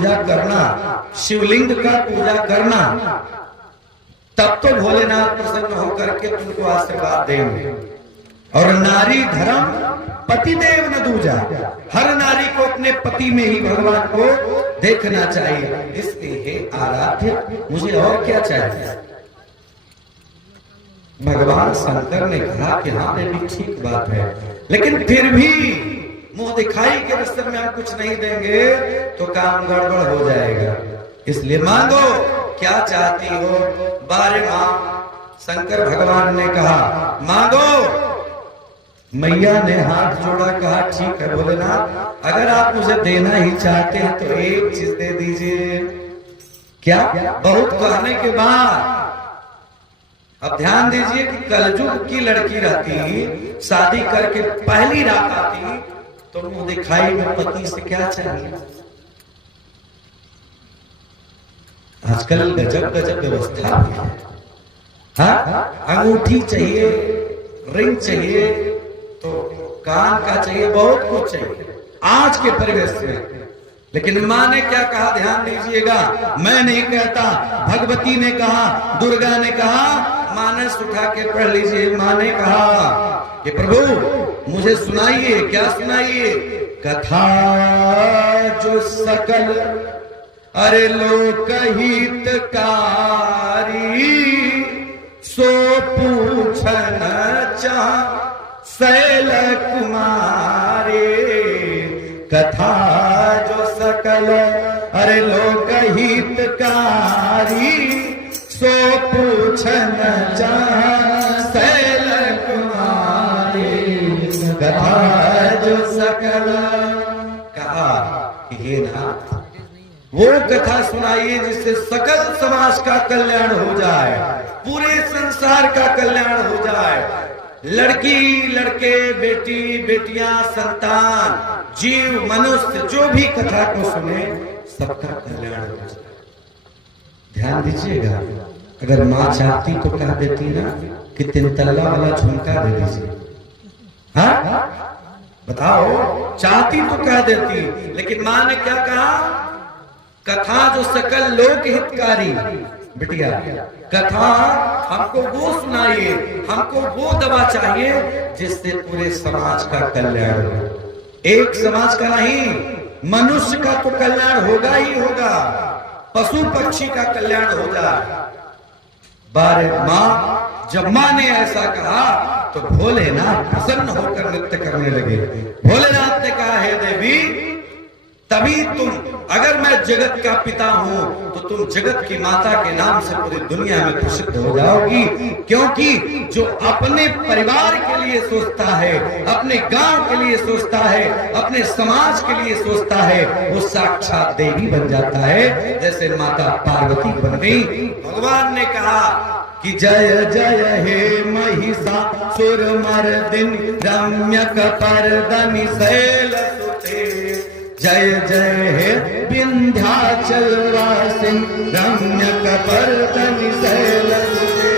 पूजा करना, शिवलिंग का पूजा करना, तब तो भोलेनाथ प्रसन्न होकर के तुमको आशीर्वाद देंगे। और नारी धर्म पतिदेव न दूजा, हर नारी को अपने पति में ही भगवान को देखना चाहिए। इसलिए हे आराध्य, मुझे और क्या चाहिए? भगवान शंकर ने कहा कि हाँ देवी ठीक बात है, लेकिन फिर भी मुंह दिखाई के रस्ते में हम कुछ नहीं देंगे तो काम गड़बड़ हो जाएगा। इसलिए मांगो, क्या चाहती हो? बारे मां, शंकर भगवान ने कहा मांगो। मैया ने हाथ जोड़ा, कहा ठीक है भोलेनाथ, अगर आप मुझे देना ही चाहते हैं तो एक चीज दे दीजिए। क्या? बहुत कहने के बाद अब ध्यान दीजिए कि कलयुग की लड़की रहती, शादी करके पहली रात आती तो मुंह दिखाई में पति से क्या चाहिए? आजकल गजब गजब व्यवस्था है। हाँ, अंगूठी चाहिए, रिंग चाहिए, तो कान का चाहिए, बहुत कुछ चाहिए आज के परिवेश में। लेकिन माँ ने क्या कहा? ध्यान दीजिएगा, मैं नहीं कहता, भगवती ने कहा, दुर्गा ने कहा, मानस उठा के पढ़ लीजिए। माँ ने कहा कि प्रभु मुझे सुनाइए। क्या सुनाइए? कथा जो सकल अरे लोक हितकारी, सो पूछन चाह शैल कुमारे। कथा जो सकल अरे लोक हितकारी, सो पूछन चाह शैल कुमारे। कथा जो सकल, कहा कि हे नाथ, वो कथा सुनाइए जिससे सकल समाज का कल्याण हो जाए, पूरे संसार का कल्याण हो जाए। लड़की लड़के, बेटी बेटियां, संतान, जीव मनुष्य जो भी कथा को सुने सबका कल्याण हो जाए। ध्यान दीजिएगा, अगर माँ चाहती तो कह देती ना कि 3 तल्ला वाला झुमका दे दीजिए। हाँ बताओ, चाहती तो कह देती, लेकिन माँ ने क्या कहा? कथा जो सकल लोक हितकारी। बिटिया, कथा हमको वो सुनाइए, हमको वो दवा चाहिए जिससे पूरे समाज का कल्याण हो। एक समाज का नहीं, मनुष्य का तो कल्याण होगा ही होगा, पशु पक्षी का कल्याण हो जाए। बारे माँ, जब माँ ने ऐसा कहा तो भोलेनाथ प्रसन्न होकर नृत्य करने लगे। भोलेनाथ ने कहा, हे देवी, तभी तुम, अगर मैं जगत का पिता हूं तो तुम जगत की माता के नाम से पूरी दुनिया में प्रसिद्ध हो जाओगी। क्योंकि जो अपने परिवार के लिए सोचता है, अपने गांव के लिए सोचता है, अपने समाज के लिए सोचता है, वो साक्षात देवी बन जाता है, जैसे माता पार्वती बन गई। भगवान ने कहा कि जय जय हे महिषासुर मर्दिनी रम्यक पर्दनि शैलसुते। जय जय हे विंध्याचल वासिनी रम्यक पर्दनि शैलसुते।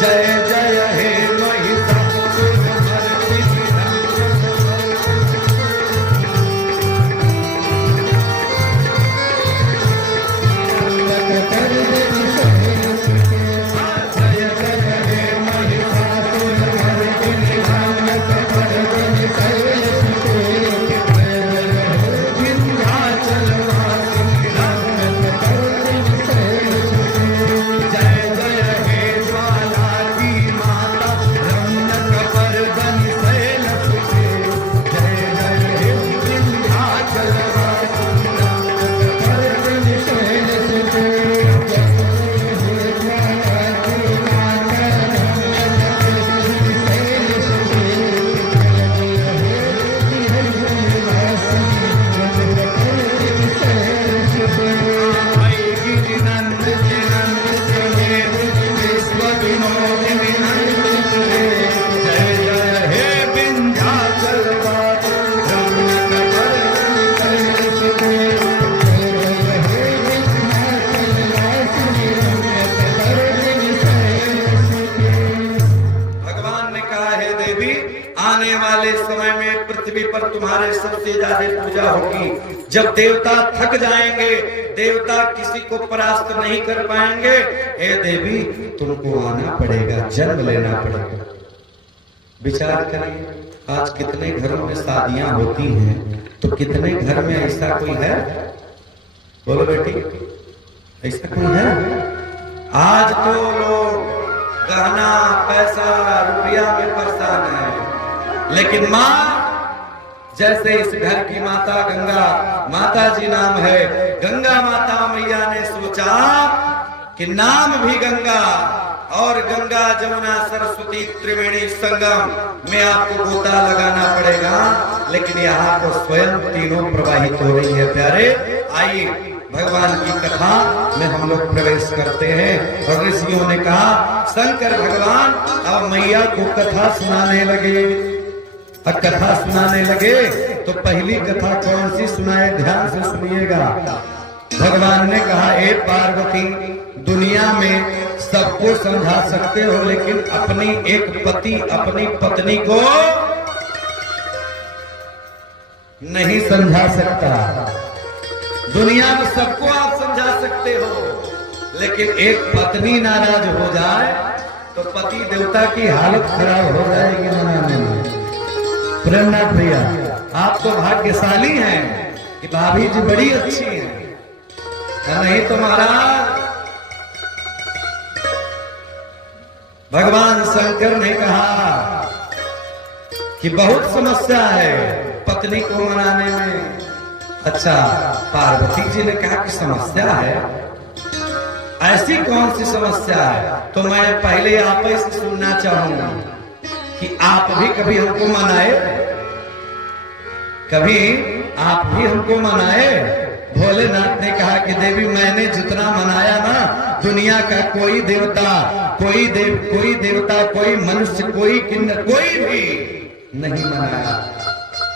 जय जय हे महिषासुर मर्दिनी रम्यक पर्दनि शैलसुते। जय जय हे महिषासुर मर्दिनी रम्यक पर्दनि शैलसुते। आने वाले समय में पृथ्वी पर तुम्हारे सबसे ज्यादा पूजा होगी। जब देवता थक जाएंगे, देवता किसी को परास्त नहीं कर पाएंगे, हे देवी तुमको आना पड़ेगा, जन्म लेना पड़ेगा। विचार करिए, आज कितने घरों में शादियां होती हैं, तो कितने घर में ऐसा कोई है? बोलो बेटी, ऐसा कोई है? आज तो लोग गहना पैसा रुपया में परेशान है, लेकिन माँ जैसे इस घर की माता गंगा माता जी नाम है, गंगा माता मैया ने सोचा कि नाम भी गंगा और गंगा जमुना सरस्वती त्रिवेणी संगम में आपको गोता लगाना पड़ेगा, लेकिन यहाँ तो स्वयं तीनों प्रवाहित हो रही है। प्यारे आइए भगवान की कथा में हम लोग प्रवेश करते हैं। और ऋषियों ने कहा शंकर भगवान अब मैया को कथा सुनाने लगे। अब कथा सुनाने लगे तो पहली कथा कौन सी सुनाए, ध्यान से सुनिएगा। भगवान ने कहा, ए पार्वती, दुनिया में सबको समझा सकते हो, लेकिन अपनी एक पति अपनी पत्नी को नहीं समझा सकता। दुनिया में सबको आप समझा सकते हो, लेकिन एक पत्नी नाराज हो जाए तो पति देवता की हालत खराब हो जाएगी मनाने में। प्रेमनाथ भैया, आप तो भाग्यशाली हैं कि भाभी जी बड़ी अच्छी हैं, नहीं तो महाराज भगवान शंकर ने कहा कि बहुत समस्या है पत्नी को मनाने में। अच्छा, पार्वती जी ने कहा कि समस्या है, ऐसी कौन सी समस्या है? तो मैं पहले आप ही से सुनना चाहूंगा कि आप भी कभी हमको मनाए, कभी आप भी हमको मनाए। भोलेनाथ ने कहा कि देवी मैंने जितना मनाया ना, दुनिया का कोई देवता कोई मनुष्य कोई किन्नर कोई भी नहीं मनाया।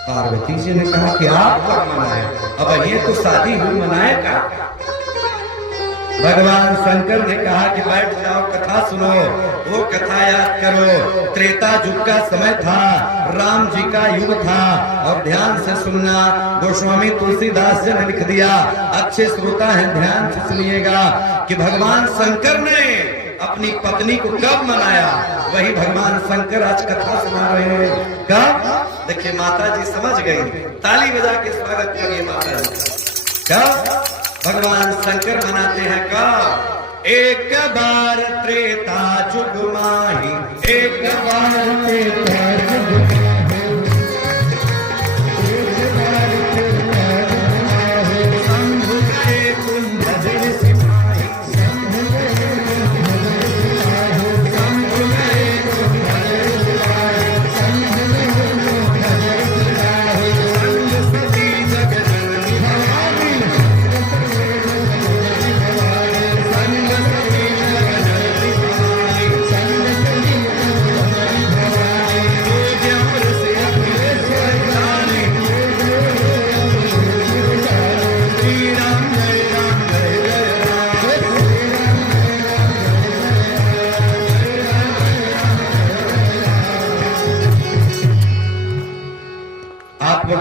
पार्वती जी ने कहा कि आप कब मनाए? अब ये तो शादी हुई, मनाएगा। भगवान शंकर ने कहा कि बैठ जाओ, कथा सुनो। वो कथा याद करो, त्रेता युग का समय था, राम जी का युग था। और ध्यान से सुनना, गोस्वामी तुलसीदास जी ने लिख दिया, अच्छे श्रोता हैं ध्यान से सुनिएगा कि भगवान शंकर ने अपनी पत्नी को कब मनाया। वही भगवान शंकर आज कथा सुना रहे हैं। कब? देखिए माता जी समझ गई, ताली बजा के स्वागत करिए माता जी। कब भगवान शंकर मनाते हैं? कब? एक बार त्रेता जुग माही, एक बार त्रेता जुग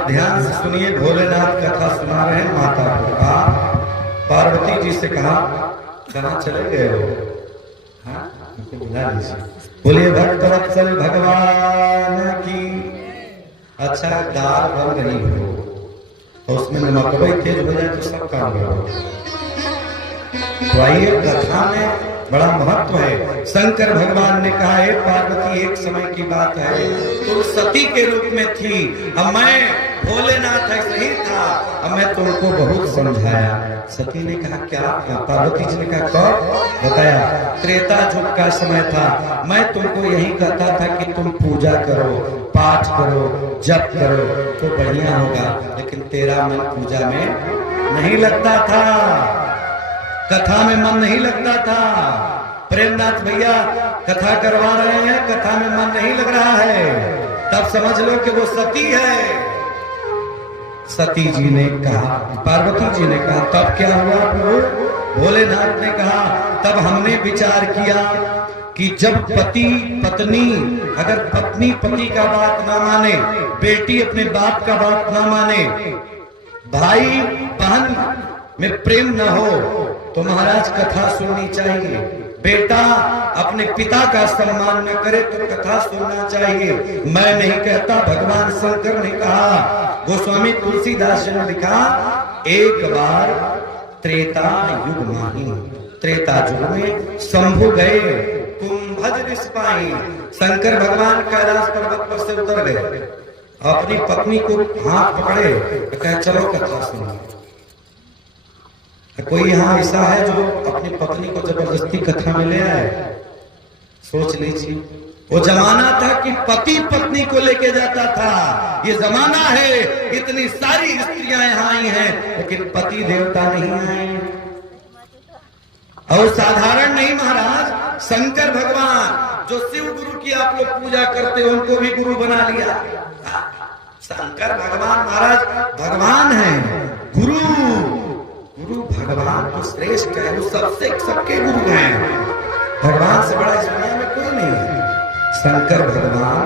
ध्यान से सुनिए। भोलेनाथ कथा सुना रहे हैं। माता को कहा, पार्वती जी से कहा, कहाँ चले गए हो? हाँ, बुला लीजिए। बोलिए भक्तवत्सल भगवान की। अच्छा, दाल बन रही हो और उसमें नमक तेज हो जाए तो सब काम करो। तो आइए, कथा में बड़ा महत्व है। शंकर भगवान ने कहा, हे पार्वती, एक समय की बात है, तुम सती के रूप में थी, अब मैं भोलेनाथ ऐसे ही था, अब मैं तुमको बहुत समझाया। सती ने कहा क्या? पार्वती जी ने कहा कब? बताया, त्रेता युग का समय था, मैं तुमको यही कहता था कि तुम पूजा करो, पाठ करो, जप करो तो बढ़िया होगा, लेकिन तेरा मन पूजा में नहीं लगता था, कथा में मन नहीं लगता था। प्रेमनाथ भैया कथा करवा रहे हैं, कथा में मन नहीं लग रहा है, तब समझ लो कि वो सती है। सती जी ने कहा, पार्वती जी ने कहा, तब क्या हुआ प्रभु? भोलेनाथ ने कहा, तब हमने विचार किया कि जब पति पत्नी, अगर पत्नी पति का बात ना माने, बेटी अपने बाप का बात ना माने, भाई बहन में प्रेम न हो तो महाराज कथा सुननी चाहिए। बेटा अपने पिता का सम्मान न करे तो कथा सुनना चाहिए। मैं नहीं कहता, भगवान शंकर ने कहा। गोस्वामी तुलसीदास ने लिखा, एक बार त्रेता युग माही, त्रेता युग में शंभु गए कुंभज ऋषि पाई। शंकर भगवान कैलाश पर्वत पर से उतर गए, अपनी पत्नी को हाथ पकड़े, कहे चलो कथा सुनो। कोई यहाँ ऐसा है जो अपनी पत्नी को जबरदस्ती कथा में ले आए? सोच लीजिए। वो जमाना था कि पति पत्नी को लेके जाता था। ये जमाना है इतनी सारी स्त्रियां यहाँ आई हैं लेकिन पति देवता नहीं आए। और साधारण नहीं महाराज, शंकर भगवान जो शिव गुरु की आप लोग पूजा करते हो उनको भी गुरु बना लिया। शंकर भगवान महाराज भगवान है, गुरु गुरु भगवान तो श्रेष्ठ है, वो सबसे सबके गुरु हैं। भगवान से बड़ा इस दुनिया में कोई नहीं है। शंकर भगवान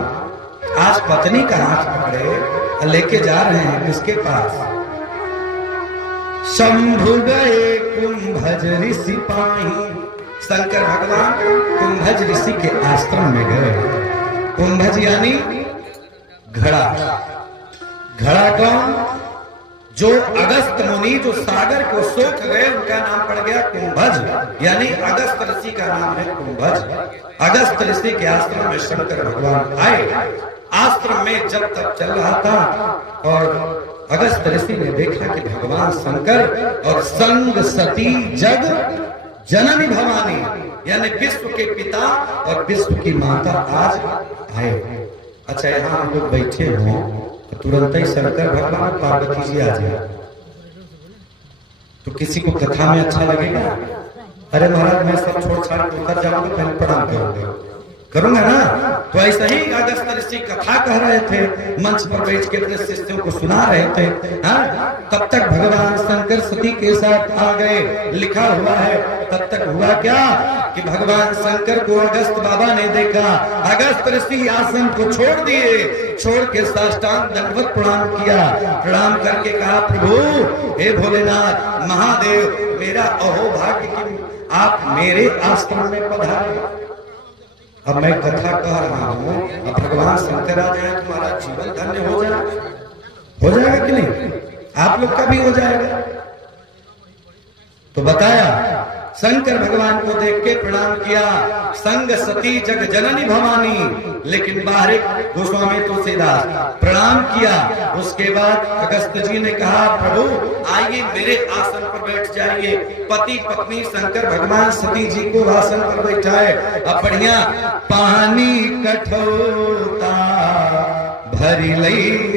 आज पत्नी का हाथ पकड़े और लेके जा रहे हैं किसके पास? शंभु गए कुंभज ऋषि पाई। शंकर भगवान कुंभज ऋषि के आश्रम में गए। कुंभज यानी घड़ा। घड़ा कौन? जो अगस्त मुनि जो सागर को सोख गए उनका नाम पड़ गया कुंभज, यानी अगस्त ऋषि का नाम है कुंभज। अगस्त ऋषि के आश्रम में शंकर भगवान आए। आश्रम में जब तक चल रहा था और अगस्त ऋषि ने देखा कि भगवान शंकर और संग सती जग जननी भवानी यानी विश्व के पिता और विश्व की माता आज आए। अच्छा, यहाँ हम लोग बैठे हों तो तुरंत ही शंकर भगवान पार्वती जी आ जाए तो किसी को कथा में अच्छा लगेगा? अरे महाराज मैं सब छोड़ छाड़ के उतर जाऊंगा, पहले प्रणाम करूंगा ना। तो ऐसा ही अगस्त ऋषि कथा कह रहे थे, मंच पर बैठ के अपने शिष्यों को सुना रहे थे। हाँ, तब तक भगवान शंकर सती के साथ आ गए। लिखा हुआ है तब तक हुआ क्या कि भगवान शंकर को अगस्त बाबा ने देखा। अगस्त ऋषि आसन को छोड़ दिए, छोड़ के साष्टांग दंडवत प्रणाम किया। प्रणाम करके कहा, प्रभु हे भोलेनाथ महादेव, मेरा अहो भाग्य कि आप मेरे आश्रम में पधारे। अब मैं कथा कह रहा हूँ, अब भगवान शंकर आ जाए तुम्हारा जीवन धन्य हो जाएगा कि नहीं? आप लोग का भी हो जाएगा। तो बताया शंकर भगवान को देख के प्रणाम किया। संग सती जग जननी भवानी, लेकिन बाहर गोस्वामी तुलसीदास प्रणाम किया। उसके बाद अगस्त जी ने कहा, प्रभु आइए मेरे आसन पर बैठ जाइए। पति पत्नी शंकर भगवान सती जी को आसन पर बैठाए। अब बढ़िया पानी कठोता भरी लई